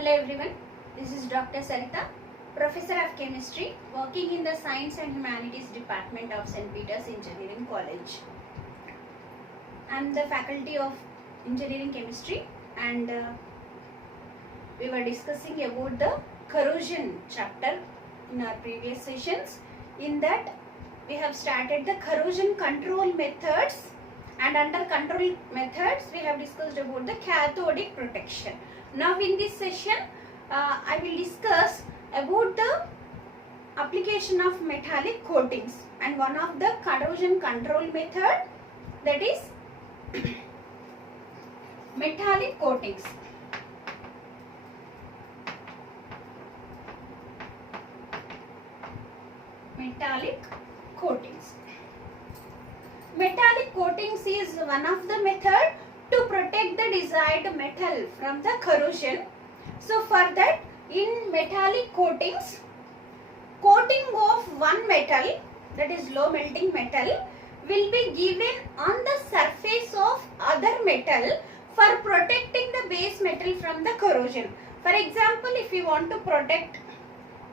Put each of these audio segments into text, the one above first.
Hello everyone, this is Dr. Sarita, Professor of Chemistry, working in the Science and Humanities Department of St. Peter's Engineering College. I am the faculty of Engineering Chemistry and we were discussing about the corrosion chapter in our previous sessions. In that we have started the corrosion control methods, and under control methods we have discussed about the cathodic protection. Now in this session I will discuss about the application of metallic coatings, and one of the corrosion control method, that is metallic coatings. Metallic coatings. Metallic coatings is one of the method to protect the desired metal from the corrosion. So for that, in metallic coatings, coating of one metal, that is low melting metal, will be given on the surface of other metal for protecting the base metal from the corrosion. For example, if we want to protect,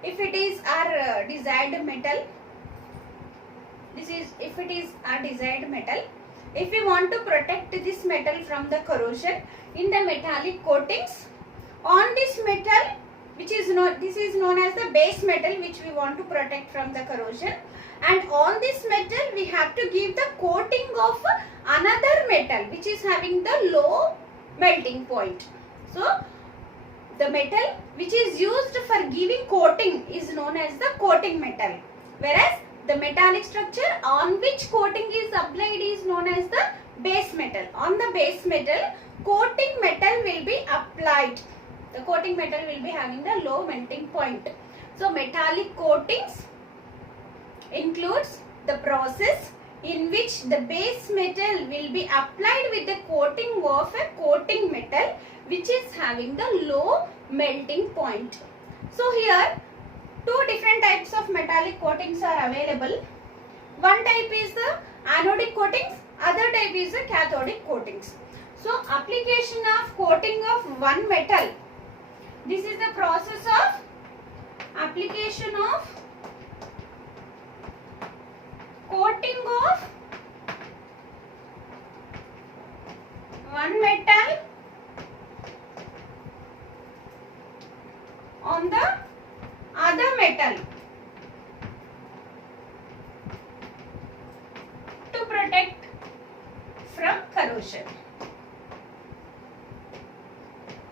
if it is our desired metal, if it is our desired metal, if we want to protect this metal from the corrosion, in the metallic coatings, on this metal, which is this is known as the base metal, which we want to protect from the corrosion, and on this metal we have to give the coating of another metal which is having the low melting point. So the metal which is used for giving coating is known as the coating metal, whereas the metallic structure on which coating is applied is known as the base metal. On the base metal, coating metal will be applied. The coating metal will be having the low melting point. So metallic coatings includes the process in which the base metal will be applied with the coating of a coating metal which is having the low melting point. So here two different types of metallic coatings are available. One type is the anodic coatings, other type is the cathodic coatings. So application of coating of one metal. This is the process of application of coating of one metal on the other metal to protect from corrosion.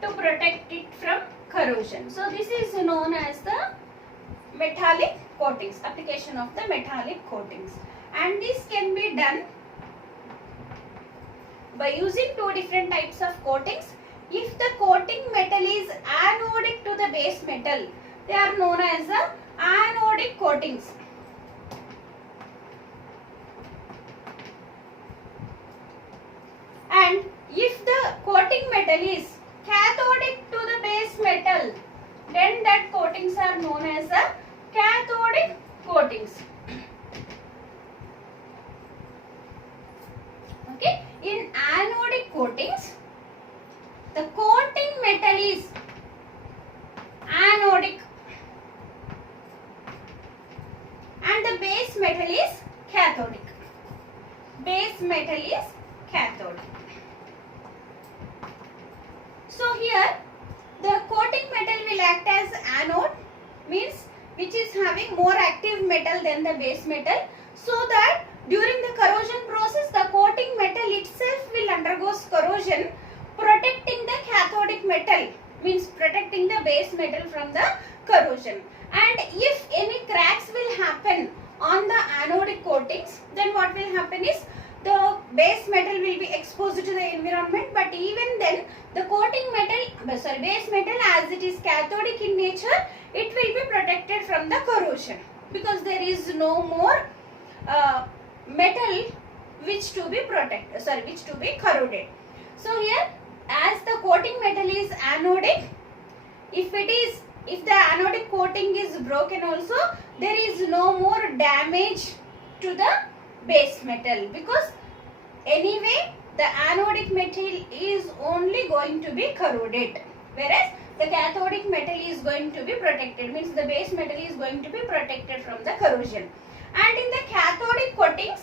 To protect it from corrosion. So this is known as the metallic coatings, application of the metallic coatings, and this can be done by using two different types of coatings. If the coating metal is anodic to the base metal, they are known as the anodic coatings. And if the coating metal is cathodic to the base metal, then that coatings are known as the cathodic coatings. Okay, in anodic coatings, the coating metal is anodic and the base metal is cathodic. Base metal is cathode. So here the coating metal will act as anode, means which is having more active metal than the base metal, so that during the corrosion process the coating metal itself will undergo corrosion, protecting the cathodic metal, means protecting the base metal from the corrosion. And if any cracks will happen on the anodic coatings, then what will happen is the base metal will be exposed to the environment, but even then the coating metal, base metal, as it is cathodic in nature, it will be protected from the corrosion because there is no more metal which to be corroded. So here, as the coating metal is anodic, if the anodic coating is broken also, there is no more damage to the base metal, because anyway the anodic metal is only going to be corroded. whereas the cathodic metal is going to be protected, means the base metal is going to be protected from the corrosion. And in the cathodic coatings,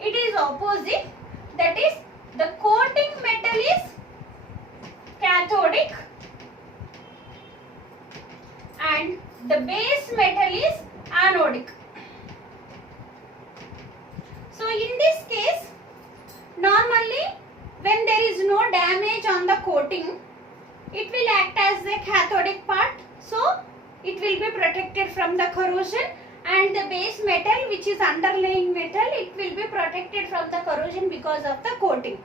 it is opposite, that is the coating metal is cathodic and the base metal is anodic. So in this case, normally when there is no damage on the coating, it will act as the cathodic part, so it will be protected from the corrosion, and the base metal, which is underlying metal, it will be protected from the corrosion because of the coating.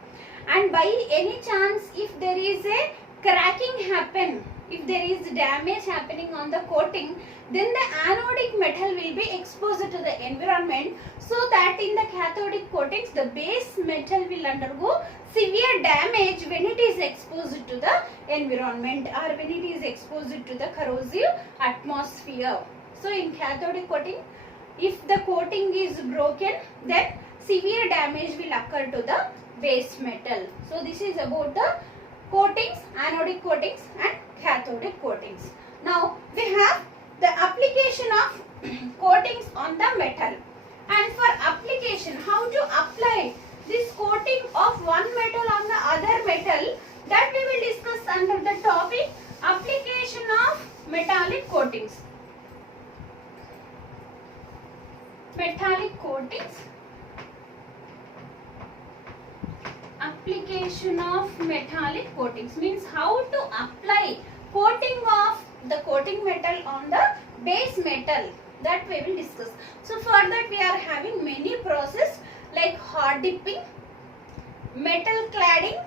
And by any chance, if there is a cracking happen, if there is damage happening on the coating, then the anodic metal will be exposed to the environment, so that in the cathodic coatings the base metal will undergo severe damage when it is exposed to the environment or when it is exposed to the corrosive atmosphere. So in cathodic coating, if the coating is broken, then severe damage will occur to the base metal. So this is about the coatings, anodic coatings and cathodic coatings. Now we have the application of coatings on the metal. And for application, how to apply this coating of one metal on the other metal, that we will discuss under the topic application of metallic coatings. Metallic coatings. Application of metallic coatings means how to apply coating of the coating metal on the base metal, that we will discuss. So for that we are having many process like hard dipping, metal cladding,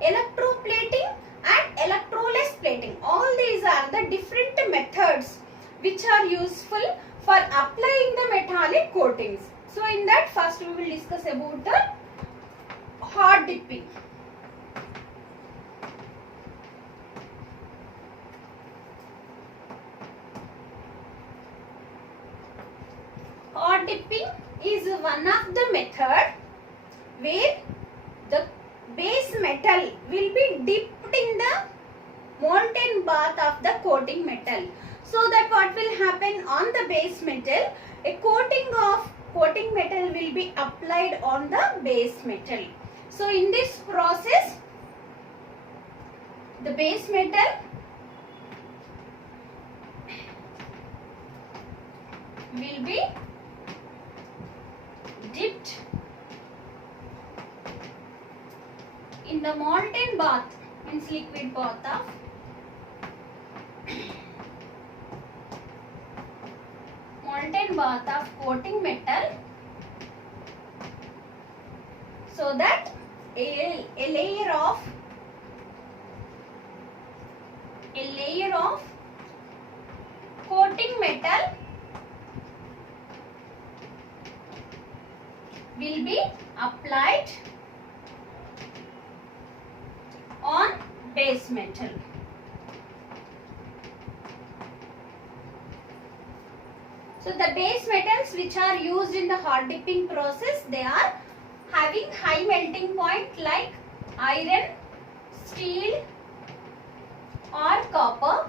electroplating and electroless plating. All these are the different methods which are useful for applying the metallic coatings. So in that, first we will discuss about the hard dipping. Hard dipping is one of the method where the base metal will be dipped in the molten bath of the coating metal. So that what will happen on the base metal, a coating of coating metal will be applied on the base metal. So in this process, the base metal will be dipped in the molten bath, means liquid bath of coating metal, so that a layer of coating metal will be applied on base metal. So the base metals which are used in the hard dipping process, they are having high melting point like iron, steel or copper.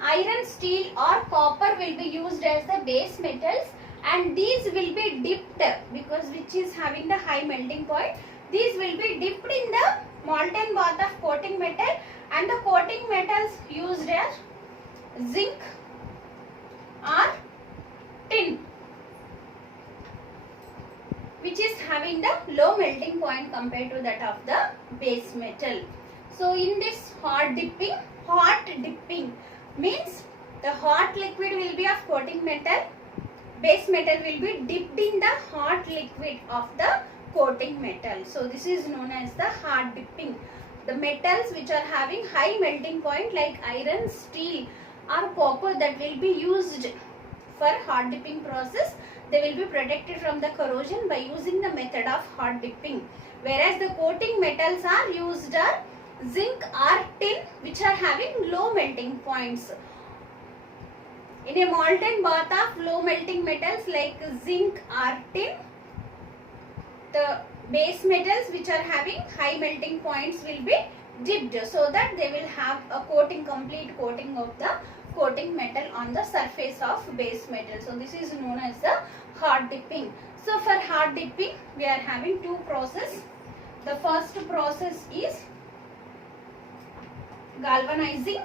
Iron, steel or copper will be used as the base metals, and these will be dipped, because which is having the high melting point, these will be dipped in the molten bath of coating metal, and the coating metals used are zinc or tin, which is having the low melting point compared to that of the base metal. So in this hot dipping means the hot liquid will be of coating metal, base metal will be dipped in the hot liquid of the coating metal. So this is known as the hard dipping. The metals which are having high melting point like iron, steel or copper, that will be used for hard dipping process, they will be protected from the corrosion by using the method of hard dipping. Whereas the coating metals are used are zinc or tin, which are having low melting points. In a molten bath of low melting metals like zinc or tin, the base metals which are having high melting points will be dipped, so that they will have a coating, complete coating of the coating metal on the surface of base metal. So this is known as the hard dipping. So for hard dipping we are having two process. The first process is galvanizing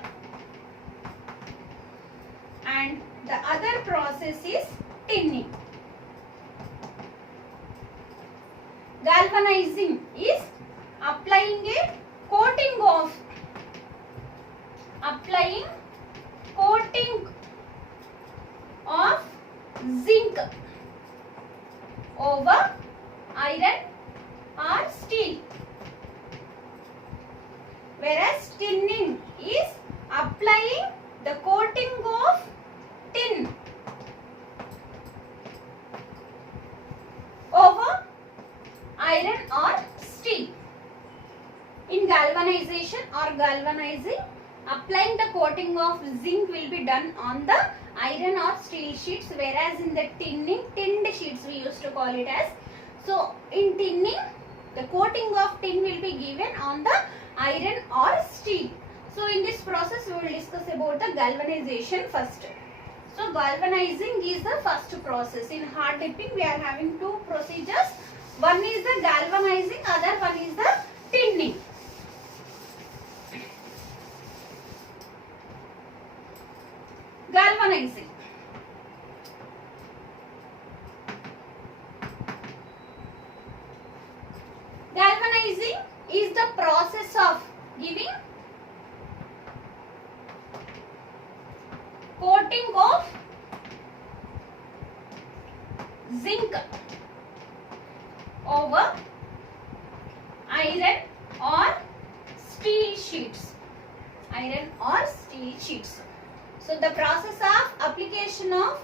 and the other process is tinning. Galvanizing is applying coating of zinc over iron or steel, whereas tinning is applying the coating of tin over iron or steel. In galvanization or galvanizing, applying the coating of zinc will be done on the iron or steel sheets, whereas in the tinning, tinned sheets we used to call it as. So in tinning, the coating of tin will be given on the iron or steel. So in this process we will discuss about the galvanization first. So galvanizing is the first process. In hard dipping we are having two procedures. One is the galvanizing, other one is the tinning. Galvanizing. Galvanizing is the process of giving coating of zinc over iron or steel sheets. Iron or steel sheets. So the process of application of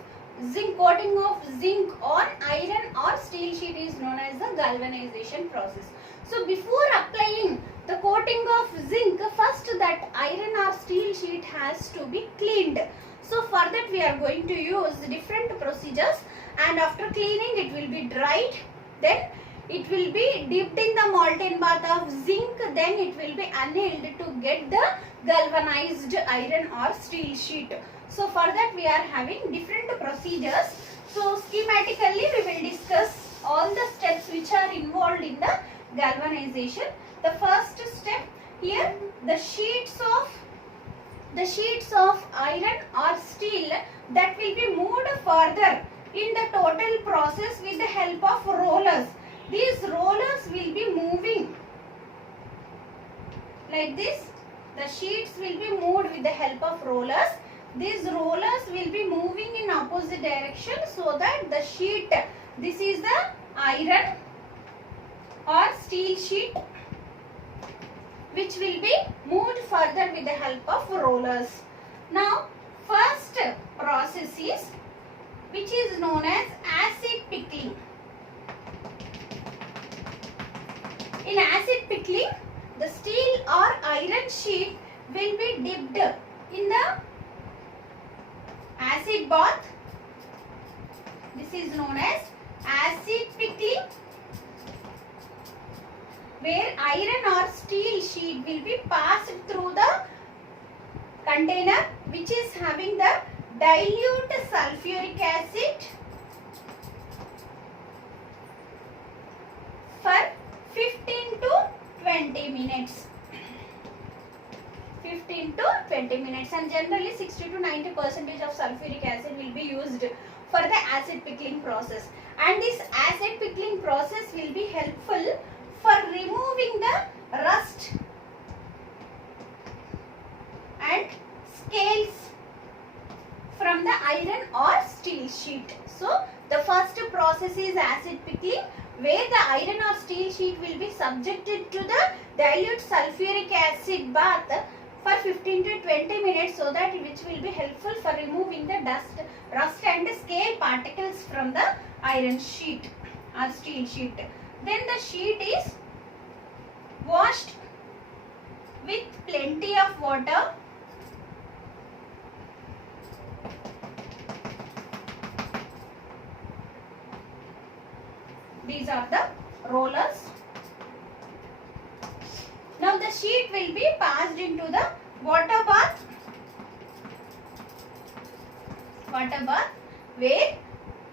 zinc, coating of zinc on iron or steel sheet is known as the galvanization process. So before applying the coating of zinc, first that iron or steel sheet has to be cleaned. So for that we are going to use different procedures, and after cleaning it will be dried, then it will be dipped in the molten bath of zinc, then it will be annealed to get the galvanized iron or steel sheet. So for that we are having different procedures. So schematically we will discuss all the steps which are involved in the galvanization. The first step here, the sheets of iron or steel that will be moved further in the total process with the help of rollers. These rollers will be moving like this. The sheets will be moved with the help of rollers. These rollers will be moving in opposite direction, so that the sheet, this is the iron or steel sheet, which will be moved further with the help of rollers. Now first process is, which is known as acid pickling. In acid pickling, the steel or iron sheet will be dipped in the acid bath. This is known as acid pickling, where iron or steel sheet will be passed through the container which is having the dilute sulfuric acid for 15 to 20 minutes. 15 to 20 minutes, and generally 60 to 90% of sulfuric acid will be used for the acid pickling process, and this acid pickling process will be helpful for removing the rust and scales from the iron or steel sheet. So the first process is acid pickling, where the iron or steel sheet will be subjected to the dilute sulfuric acid bath for 15 to 20 minutes, so that which will be helpful for removing the dust, rust and scale particles from the iron sheet or steel sheet. Then the sheet is washed with plenty of water. These are the rollers. Now the sheet will be passed into the water bath where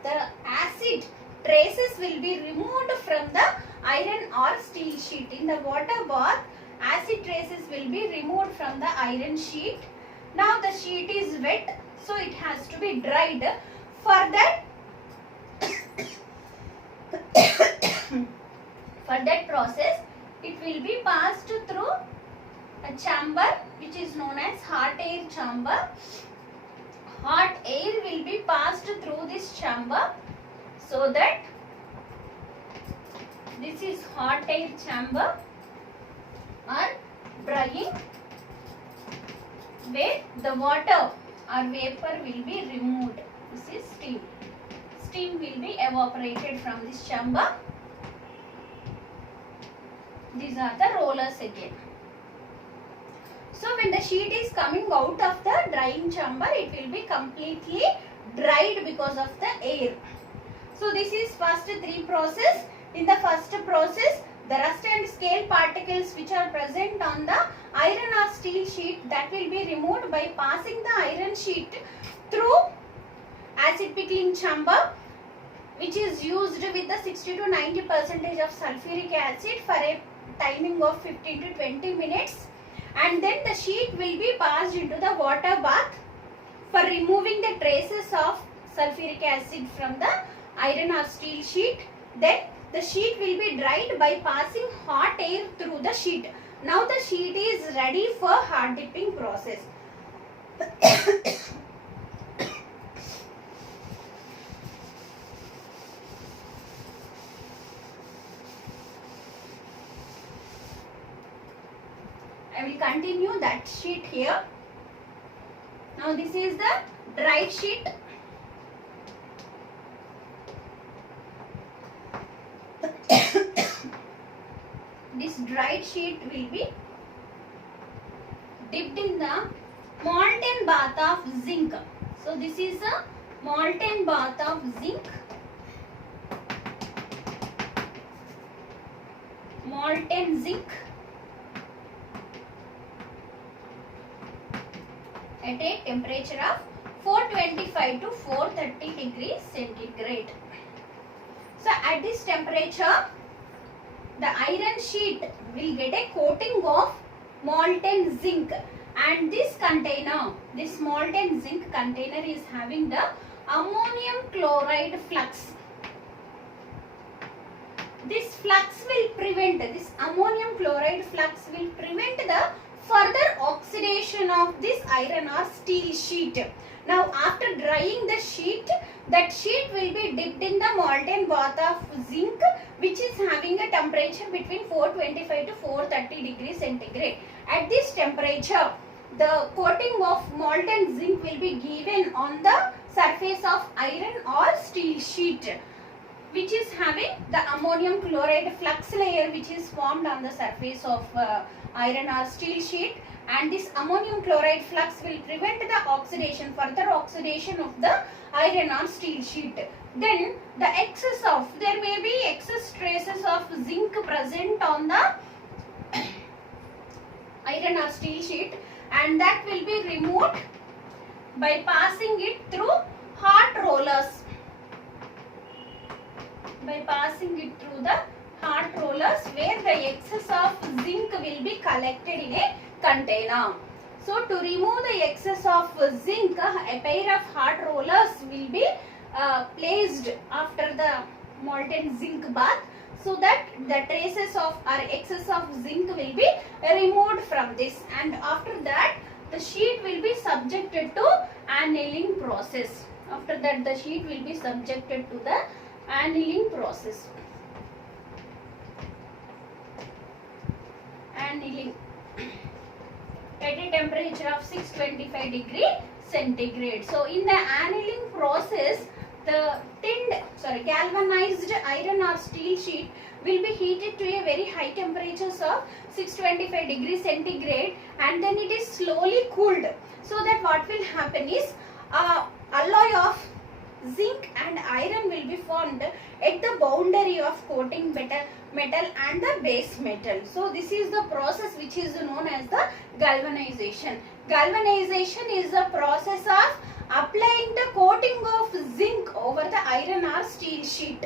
the acid traces will be removed from the iron or steel sheet. In the water bath, acid traces will be removed from the iron sheet. Now the sheet is wet, so it has to be dried. For that process, it will be passed through a chamber which is known as hot air chamber. Hot air will be passed through this chamber, so that this is hot air chamber or drying, where the water or vapor will be removed. This is steam. Steam will be evaporated from this chamber. These are the rollers again. So when the sheet is coming out of the drying chamber, it will be completely dried because of the air. So this is first three process. In the first process, the rust and scale particles which are present on the iron or steel sheet, that will be removed by passing the iron sheet through acid pickling chamber, which is used with the 60 to 90% of sulfuric acid for a timing of 15 to 20 minutes. And then the sheet will be passed into the water bath for removing the traces of sulfuric acid from the iron or steel sheet. Then the sheet will be dried by passing hot air through the sheet. Now the sheet is ready for hard dipping process. I will continue that sheet here. Now this is the dried sheet. This dried sheet will be dipped in the molten bath of zinc. So this is a molten bath of zinc. Molten zinc at a temperature of 425 to 430 degrees centigrade. So at this temperature, the iron sheet will get a coating of molten zinc, and this container, this molten zinc container is having the ammonium chloride flux. This flux will prevent, this ammonium chloride flux will prevent the further oxidation of this iron or steel sheet. Now after drying the sheet, that sheet will be dipped in the molten bath of zinc, which is having a temperature between 425 to 430 degrees centigrade. At this temperature, the coating of molten zinc will be given on the surface of iron or steel sheet, which is having the ammonium chloride flux layer which is formed on the surface of iron or steel sheet, and this ammonium chloride flux will prevent the oxidation, further oxidation of the iron or steel sheet. Then the excess of, there may be excess traces of zinc present on the iron or steel sheet, and that will be removed by passing it through hot rollers. By passing it through the hot rollers, where the excess of zinc will be collected in a container. So to remove the excess of zinc, a pair of hot rollers will be placed after the molten zinc bath, so that the traces of or excess of zinc will be removed from this, and after that the sheet will be subjected to annealing process. After that the sheet will be subjected to the annealing process. Annealing at a temperature of 625 degree centigrade. So in the annealing process, the galvanized iron or steel sheet will be heated to a very high temperatures of 625 degrees centigrade, and then it is slowly cooled, so that what will happen is alloy of zinc and iron will be formed at the boundary of coating metal and the base metal. So this is the process which is known as the galvanization. Galvanization is the process of applying the coating of zinc over the iron or steel sheet.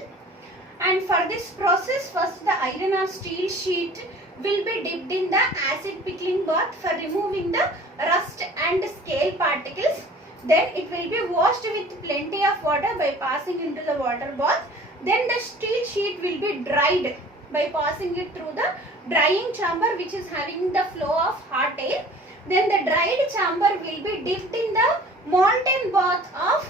And for this process, first the iron or steel sheet will be dipped in the acid pickling bath for removing the rust and scale particles. Then it will be washed with plenty of water by passing into the water bath. Then the steel sheet will be dried by passing it through the drying chamber which is having the flow of hot air. Then the dried chamber will be dipped in the molten bath of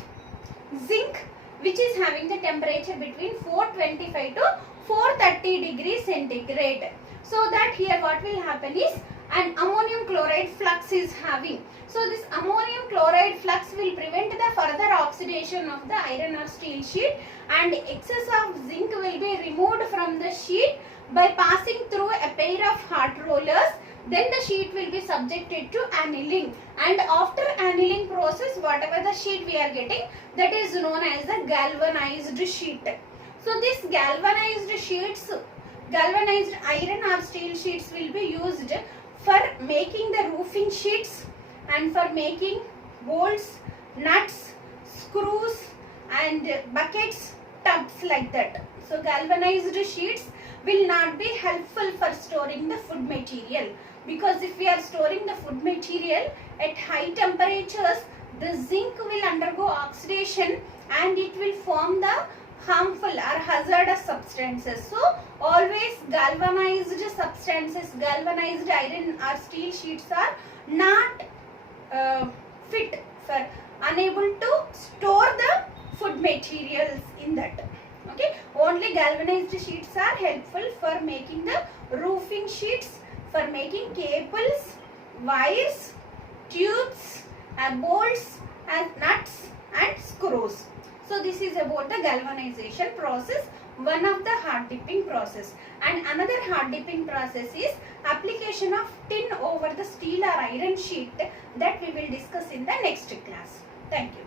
zinc which is having the temperature between 425 to 430 degrees centigrade. So that here what will happen is an ammonium chloride flux is having. So this ammonium chloride flux will prevent the further oxidation of the iron or steel sheet, and excess of zinc will be removed from the sheet by passing through a pair of hot rollers. Then the sheet will be subjected to annealing, and after annealing process whatever the sheet we are getting, that is known as the galvanized sheet. So this galvanized sheets, galvanized iron or steel sheets will be used for making the roofing sheets and for making bolts, nuts, screws and buckets, tubs like that. So galvanized sheets will not be helpful for storing the food material, because if we are storing the food material at high temperatures, the zinc will undergo oxidation and it will form the harmful or hazardous substances. So always galvanized substances, galvanized iron or steel sheets are not fit for, unable to store the food materials in that. Okay, only galvanized sheets are helpful for making the roofing sheets, for making cables, wires, tubes, bolts and nuts and screws. So this is about the galvanization process, one of the hard dipping process. And another hard dipping process is application of tin over the steel or iron sheet, that we will discuss in the next class. Thank you.